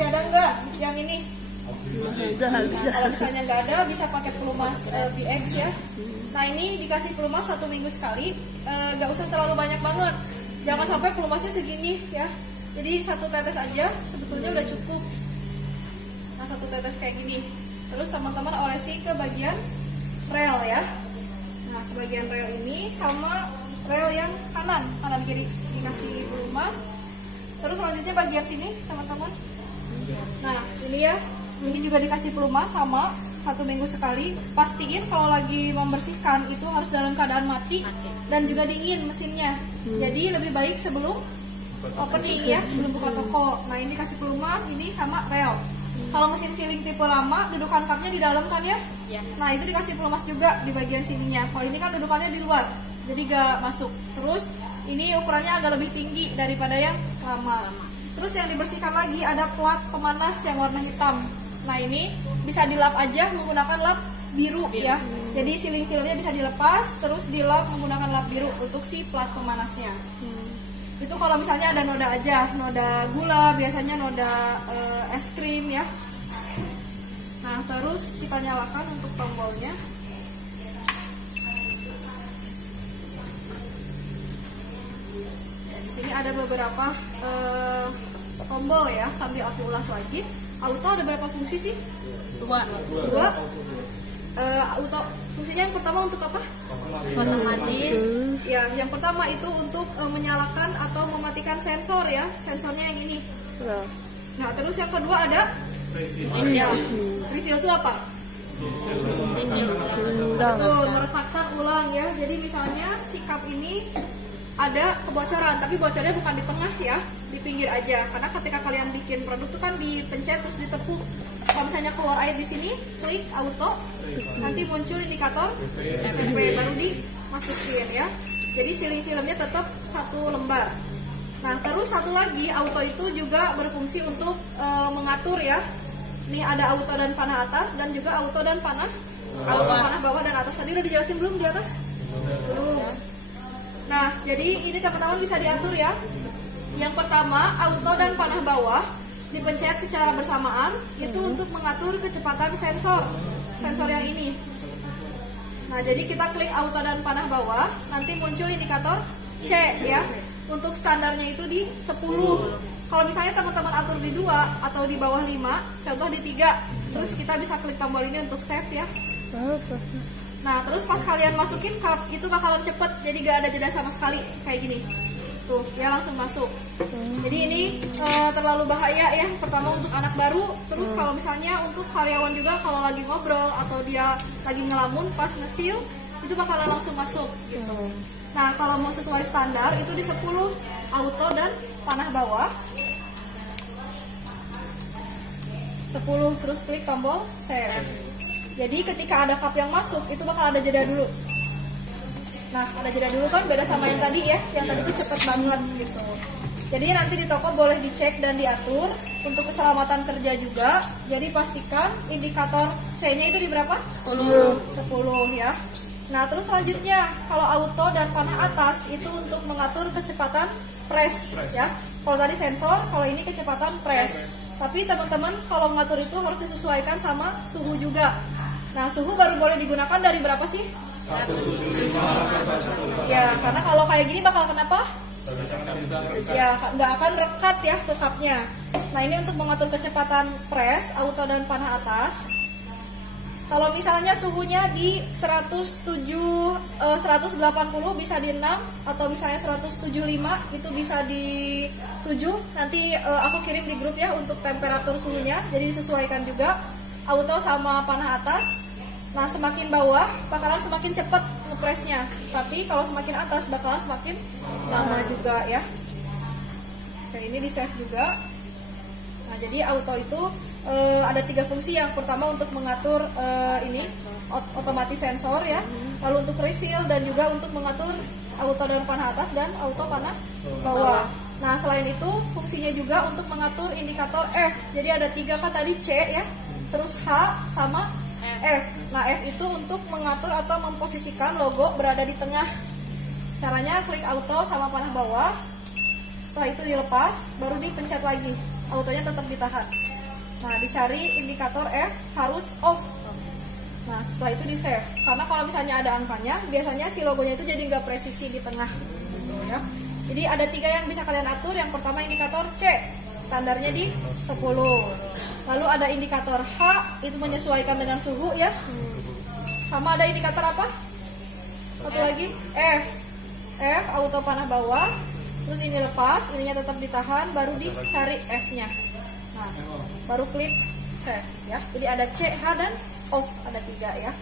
masih ada nggak yang ini? Kalau misalnya nggak ada, bisa pakai pelumas BX ya. Nah ini dikasih pelumas 1 minggu sekali, nggak usah terlalu banyak banget. Jangan sampai pelumasnya segini ya. Jadi 1 tetes aja sebetulnya udah cukup. Nah 1 tetes kayak gini. Terus teman-teman olesi ke bagian rel ya. Nah ke bagian rel ini sama rel yang kanan kiri dikasih pelumas. Terus selanjutnya bagian sini teman-teman. Nah ini ya. Ini juga dikasih pelumas sama 1 minggu sekali. Pastiin kalau lagi membersihkan itu harus dalam keadaan mati dan juga dingin mesinnya. Jadi lebih baik sebelum opening ya, sebelum buka toko. Nah ini kasih pelumas ini sama rel. Kalau mesin sealing tipe lama, dudukan kapnya di dalam kan ya? Nah itu dikasih pelumas juga di bagian sininya. Kalau ini kan dudukannya di luar, jadi gak masuk. Terus ini ukurannya agak lebih tinggi daripada yang lama. Terus yang dibersihkan lagi ada plat pemanas yang warna hitam. Nah ini bisa dilap aja menggunakan lap biru ya. Jadi sealing filmnya bisa dilepas, terus dilap menggunakan lap biru untuk si plat pemanasnya. Itu kalau misalnya ada noda aja, noda gula, biasanya noda es krim ya. Nah terus kita nyalakan untuk tombolnya. Di sini ada beberapa tombol ya, sambil aku ulas lagi. Auto ada berapa fungsi sih? 2. Auto fungsinya yang pertama untuk apa? Otomatis. Ya, yang pertama itu untuk menyalakan atau mematikan sensor ya, sensornya yang ini. Nah, terus yang kedua ada refill. Refill itu apa? Betul, meretakkan ulang ya. Jadi misalnya si cup ini ada kebocoran, tapi bocornya bukan di tengah ya, di pinggir aja. Karena ketika kalian bikin produk itu kan dipencet terus ditepuk. Kalau misalnya keluar air di sini, klik auto, nanti muncul indikator STP baru dimasukin ya. Jadi sealing filmnya tetap 1 lembar. Nah terus satu lagi, auto itu juga berfungsi untuk mengatur ya. Ini ada auto dan panah atas dan juga auto dan panah auto panah bawah dan atas. Tadi udah dijelasin belum di atas? Belum. Nah, jadi ini teman-teman bisa diatur ya. Yang pertama, auto dan panah bawah dipencet secara bersamaan. Itu untuk mengatur kecepatan sensor yang ini. Nah, jadi kita klik auto dan panah bawah, nanti muncul indikator C ya. Untuk standarnya itu di 10. Kalau misalnya teman-teman atur di 2 atau di bawah 5, contoh di 3, terus kita bisa klik tombol ini untuk save ya. Nah terus pas kalian masukin cup itu bakalan cepet, jadi gak ada jeda sama sekali kayak gini. Tuh ya langsung masuk. Jadi ini terlalu bahaya ya. Pertama untuk anak baru, terus kalau misalnya untuk karyawan juga kalau lagi ngobrol atau dia lagi ngelamun pas nge-seal itu bakalan langsung masuk gitu. Nah kalau mau sesuai standar itu di 10 auto dan panah bawah 10, terus klik tombol save. Jadi ketika ada cup yang masuk itu bakal ada jeda dulu. Nah ada jeda dulu kan beda sama yang tadi ya. Yang tadi itu cepet banget gitu. Jadi nanti di toko boleh dicek dan diatur untuk keselamatan kerja juga. Jadi pastikan indikator C-nya itu di berapa? 10 ya. Nah terus selanjutnya kalau auto dan panah atas itu untuk mengatur kecepatan press ya. Kalau tadi sensor, kalau ini kecepatan press. Tapi teman-teman kalau mengatur itu harus disesuaikan sama suhu juga. Nah suhu baru boleh digunakan dari berapa sih? 100. Ya karena kalau kayak gini bakal kenapa? Ya nggak akan rekat ya ke cupnya. Nah ini untuk mengatur kecepatan press, auto dan panah atas. Kalau misalnya suhunya di 180 bisa di 6, atau misalnya 175 itu bisa di 7. Nanti aku kirim di grup ya untuk temperatur suhunya. Jadi disesuaikan juga auto sama panah atas. Nah semakin bawah bakalan semakin cepat ngepresnya, tapi kalau semakin atas bakalan semakin lama juga ya. Oke ini di save juga. Nah jadi auto itu ada 3 fungsi. Yang pertama untuk mengatur ini otomatis sensor ya, lalu untuk reseal dan juga untuk mengatur auto dan panah atas dan auto panah bawah. Nah selain itu fungsinya juga untuk mengatur indikator F. Jadi ada 3 kan tadi C ya, terus H sama F. Nah F itu untuk mengatur atau memposisikan logo berada di tengah. Caranya klik auto sama panah bawah, setelah itu dilepas baru dipencet lagi. autonya tetap ditahan. Nah, dicari indikator F harus off. Nah, setelah itu di save. Karena kalau misalnya ada angkanya, biasanya si logonya itu jadi nggak presisi di tengah, gitu ya. Jadi ada 3 yang bisa kalian atur. Yang pertama indikator C, standarnya di 10. Lalu ada indikator H, itu menyesuaikan dengan suhu ya. Sama ada indikator apa? Satu lagi F. F auto panah bawah. Terus ini lepas, ininya tetap ditahan, baru dicari F-nya. Nah, baru klik save ya. Jadi ada C, H dan off, ada 3 ya.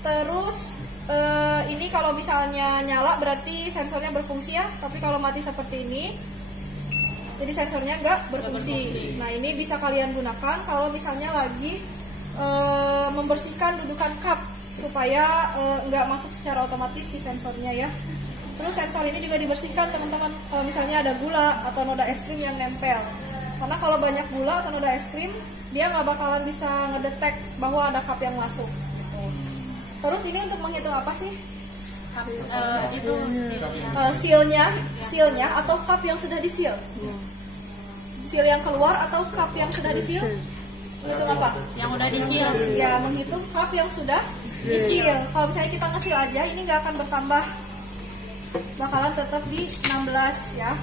Terus ini kalau misalnya nyala berarti sensornya berfungsi ya. Tapi kalau mati seperti ini, jadi sensornya nggak berfungsi. Nah, ini bisa kalian gunakan kalau misalnya lagi membersihkan dudukan cup supaya nggak masuk secara otomatis si sensornya ya. Terus sensor ini juga dibersihkan teman-teman kalau misalnya ada gula atau noda es krim yang nempel. Karena kalau banyak gula atau noda es krim, dia nggak bakalan bisa ngedetek bahwa ada cup yang masuk. Gitu. Terus ini untuk menghitung apa sih? Itu Sealnya atau cup yang sudah di-seal. Seal yang keluar atau cup yang sudah di-seal? Menghitung apa? yang udah di-seal. Ya, menghitung cup yang sudah di-seal. Kalau misalnya kita nge-seal aja, ini nggak akan bertambah. Bakalan tetap di 16 ya.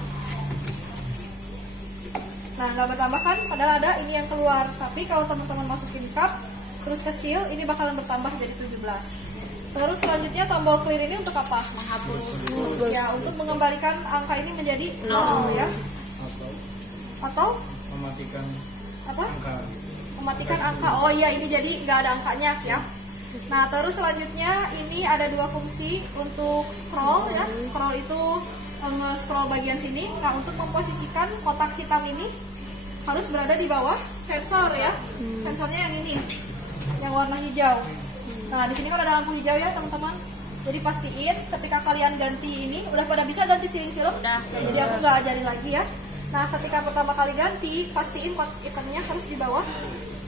Nah, nggak bertambah kan, padahal ada ini yang keluar. Tapi kalau teman-teman masukin cup terus ke seal, ini bakalan bertambah jadi 17. Terus selanjutnya tombol clear ini untuk apa? Menghapus. Ya, untuk mengembalikan angka ini menjadi 0 ya. Atau mematikan apa? angka. Mematikan angka. Oh iya, ini jadi nggak ada angkanya ya. Nah, terus selanjutnya ini ada 2 fungsi untuk scroll ya. Scroll itu nge-scroll bagian sini. Nah, untuk memposisikan kotak hitam ini harus berada di bawah sensor ya. Sensornya yang ini, yang warna hijau. Nah, di sini kan ada lampu hijau ya teman-teman. Jadi pastiin ketika kalian ganti ini, udah pada bisa ganti ceiling film? Udah. Ya, jadi aku nggak ajarin lagi ya. Nah, ketika pertama kali ganti, pastiin kotak hitamnya harus di bawah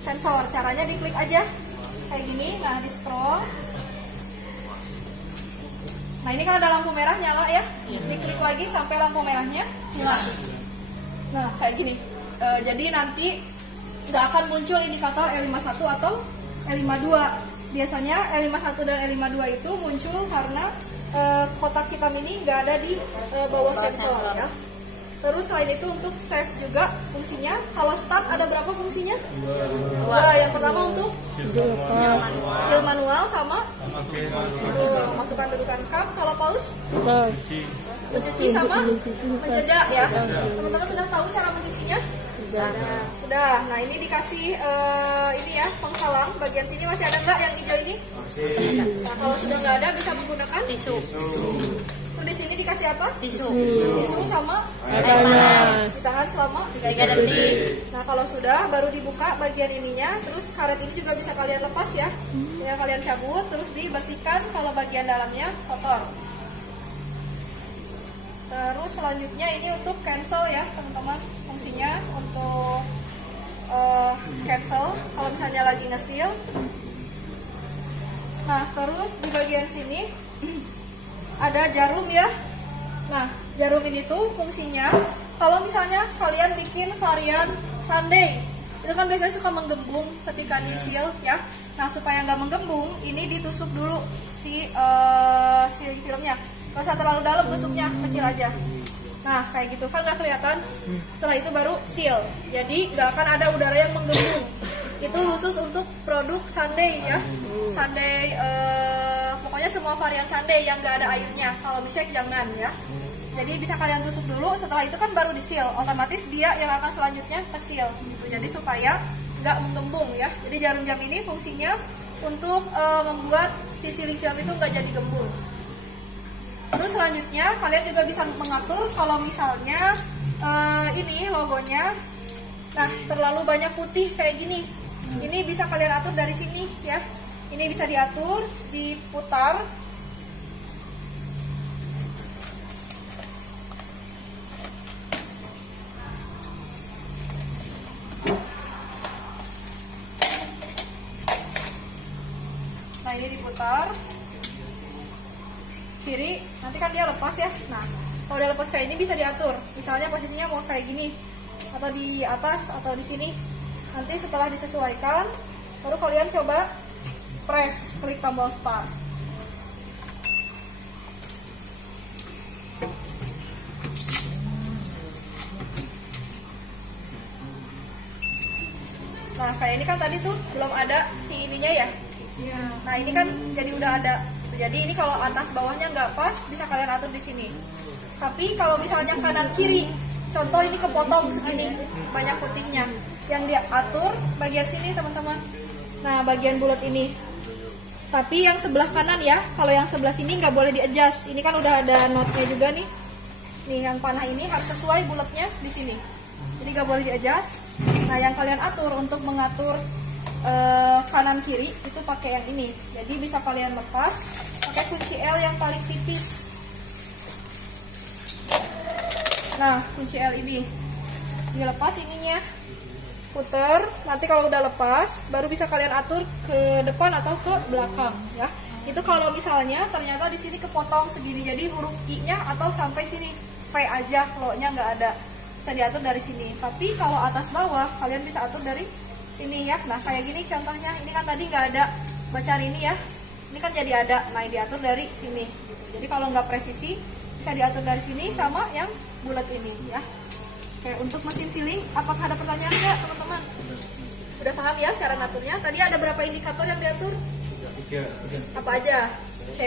sensor. Caranya diklik aja kayak gini. Nah, di scroll. Nah, ini kan ada lampu merah nyala ya. Diklik lagi sampai lampu merahnya nyala. Nah, kayak gini. Jadi nanti nggak akan muncul indikator L51 atau L52. Biasanya L51 dan L52 itu muncul karena kotak hitam ini nggak ada di bawah sensor ya. Terus selain itu untuk save juga fungsinya. Kalau start ada berapa fungsinya? 2. Yang pertama untuk seal manual sama masukkan dudukan cup. Kalau pause mencuci sama menjeda ya. Teman-teman sudah tahu cara mencucinya? Sudah. Nah, ini dikasih ini ya, penghalang. Bagian sini masih ada nggak yang hijau ini? Nah, kalau sudah nggak ada bisa menggunakan Tisu. Terus di sini dikasih apa? Tisu. Tisu sama ditahan selama 3 detik. Nah, kalau sudah baru dibuka bagian ininya. Terus karet ini juga bisa kalian lepas ya. Tinggal kalian cabut terus dibersihkan kalau bagian dalamnya kotor. Terus selanjutnya ini untuk cancel ya teman-teman. Fungsinya untuk cancel kalau misalnya lagi nge-seal. Nah, terus di bagian sini ada jarum ya. Nah, jarum ini tuh fungsinya kalau misalnya kalian bikin varian sundae, itu kan biasanya suka menggembung ketika di seal ya. Nah, supaya nggak menggembung, ini ditusuk dulu si seal filmnya. Nggak usah terlalu dalam tusuknya, kecil aja. Nah, kayak gitu kan nggak kelihatan. Setelah itu baru seal. Jadi nggak akan ada udara yang menggembung. Itu khusus untuk produk sundae ya. Sundae pokoknya semua varian sundae yang nggak ada airnya. Kalau milkshake jangan ya. Jadi bisa kalian tusuk dulu. Setelah itu kan baru di seal. Otomatis dia yang akan selanjutnya ke seal. Gitu. Jadi supaya nggak menggembung ya. Jadi jarum jam ini fungsinya untuk membuat si sealing film itu nggak jadi gembung. Terus selanjutnya kalian juga bisa mengatur kalau misalnya ini logonya, nah terlalu banyak putih kayak gini. Ini bisa kalian atur dari sini ya. Ini bisa diatur, diputar. Nah, ini diputar kiri, nanti kan dia lepas ya. Nah, kalau udah lepas kayak ini bisa diatur. Misalnya posisinya mau kayak gini, atau di atas atau di sini. Nanti setelah disesuaikan baru kalian coba press, klik tombol start. Nah kayak ini kan tadi tuh belum ada si ininya ya. Nah ini kan jadi udah ada. Jadi ini kalau atas bawahnya nggak pas bisa kalian atur di sini. Tapi kalau misalnya kanan kiri, contoh ini kepotong segini banyak putihnya, yang dia atur bagian sini teman-teman. Nah bagian bulat ini. Tapi yang sebelah kanan ya, kalau yang sebelah sini nggak boleh di-adjust. Ini kan udah ada notnya juga nih. Nih yang panah ini harus sesuai bulatnya di sini. Jadi nggak boleh di-adjust. Nah yang kalian atur untuk mengatur kanan kiri itu pakai yang ini. Jadi bisa kalian lepas pakai kunci L yang paling tipis. Nah kunci L ini dilepas ininya, puter. Nanti kalau udah lepas baru bisa kalian atur ke depan atau ke belakang ya. Itu kalau misalnya ternyata di sini kepotong segini, jadi huruf I-nya atau sampai sini V aja, lo-nya nggak ada, bisa diatur dari sini. Tapi kalau atas bawah kalian bisa atur dari sini ya. Nah kayak gini contohnya, ini kan tadi nggak ada bacaan ini ya, ini kan jadi ada. Nah diatur dari sini gitu. Jadi kalau nggak presisi bisa diatur dari sini sama yang bulat ini ya. Oke, untuk mesin sealing apakah ada pertanyaan nggak teman-teman? Udah paham ya cara ngaturnya? Tadi ada berapa indikator yang diatur? 3. Apa aja? C.